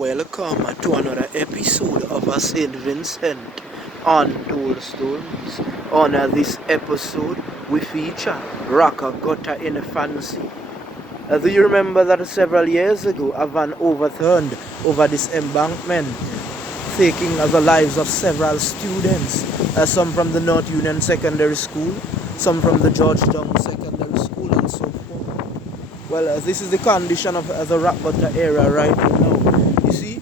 Welcome to another episode of a St Vincent Untold Stories. On this episode, we feature Rock Gutter in Fancy. Do you remember that several years ago a van overturned over this embankment, taking the lives of several students, some from the North Union Secondary School, some from the Georgetown Secondary School, and so forth? Well, this is the condition of the Rock Gutter area right now. You see,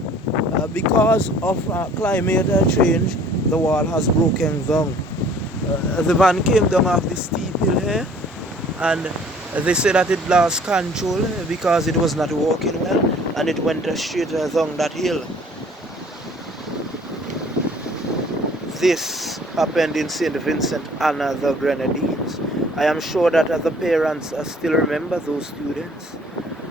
because of climate change, the wall has broken down. The van came down off the steep hill here, and they say that it lost control because it was not working well, and it went straight down that hill. This happened in St Vincent and the Grenadines. I am sure that the parents still remember those students.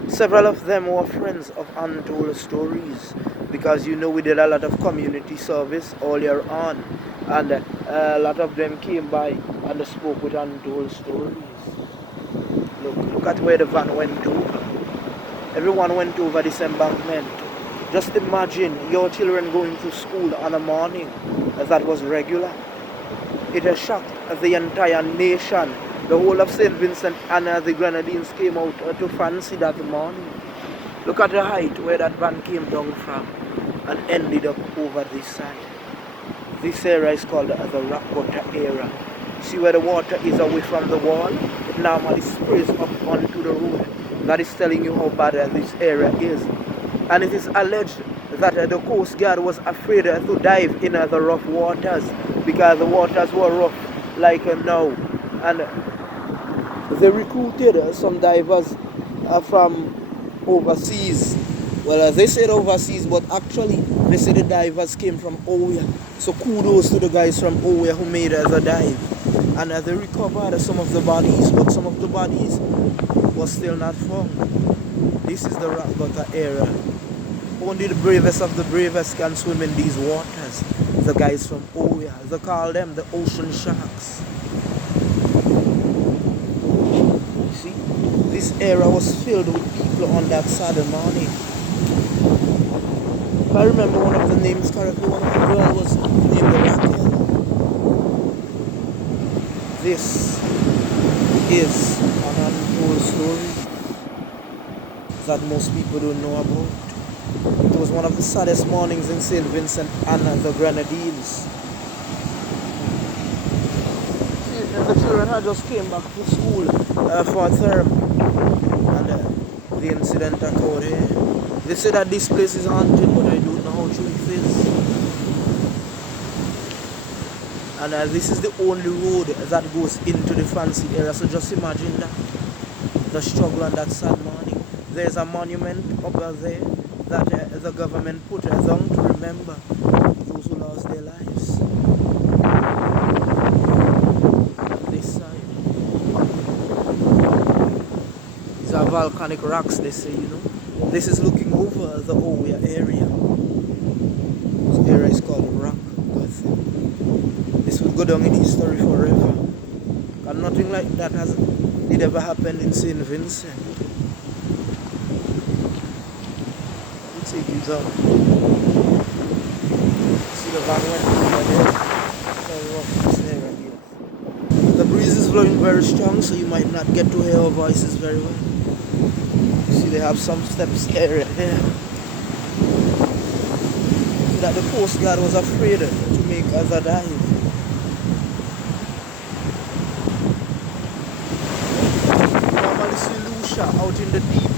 Several of them were friends of Untold Stories, because we did a lot of community service all year on, and a lot of them came by and spoke with Untold Stories. Look at where the van went over. Everyone went over this embankment. Just imagine your children going to school on a morning that was regular. It has shocked the entire nation. The whole of St Vincent and the Grenadines came out to Fancy that morning. Look at the height where that van came down from and ended up over this side. This area is called the Rock Gutter area. See where the water is away from the wall? It normally sprays up onto the road. That is telling you how bad this area is. And it is alleged that the Coast Guard was afraid to dive in the rough waters because the waters were rough like now. And they recruited some divers from overseas. Well, they said overseas, but actually they said the divers came from Oya. So kudos to the guys from Oya who made the dive. And they recovered some of the bodies, but some of the bodies were still not found. This is the Rock Gutter area. Only the bravest of the bravest can swim in these waters. The guys from Oya, they call them the ocean sharks. You see, this area was filled with people on that Saturday morning. If I remember one of the names correctly, one of the girls was named Raquel. This is an untold story that most people don't know about. It was one of the saddest mornings in St Vincent and the Grenadines. The children had just came back to school for a term, and the incident occurred here. They say that this place is haunted, but I don't know how true it is. And this is the only road that goes into the Fancy area, so just imagine that, the struggle on that sad morning. There's a monument up there that the government put down to remember those who lost their lives. On this side, these are volcanic rocks, they say, This is looking over the Oya area. This area is called Rock Gutter. This will go down in history forever. And nothing like that did ever happen in St Vincent. Take you down. See the van went over there. The breeze is blowing very strong, so you might not get to hear our voices very well. See, they have some steps area here. So that the Coast Guard was afraid to make other dive. You normally see Lucia out in the deep,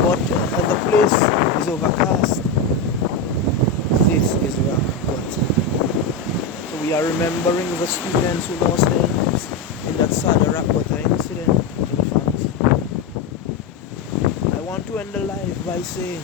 but the place is overcast. This is Rock Gutter. So we are remembering the students who lost their lives in that sad Rock Gutter incident in Fancy. I want to end the live by saying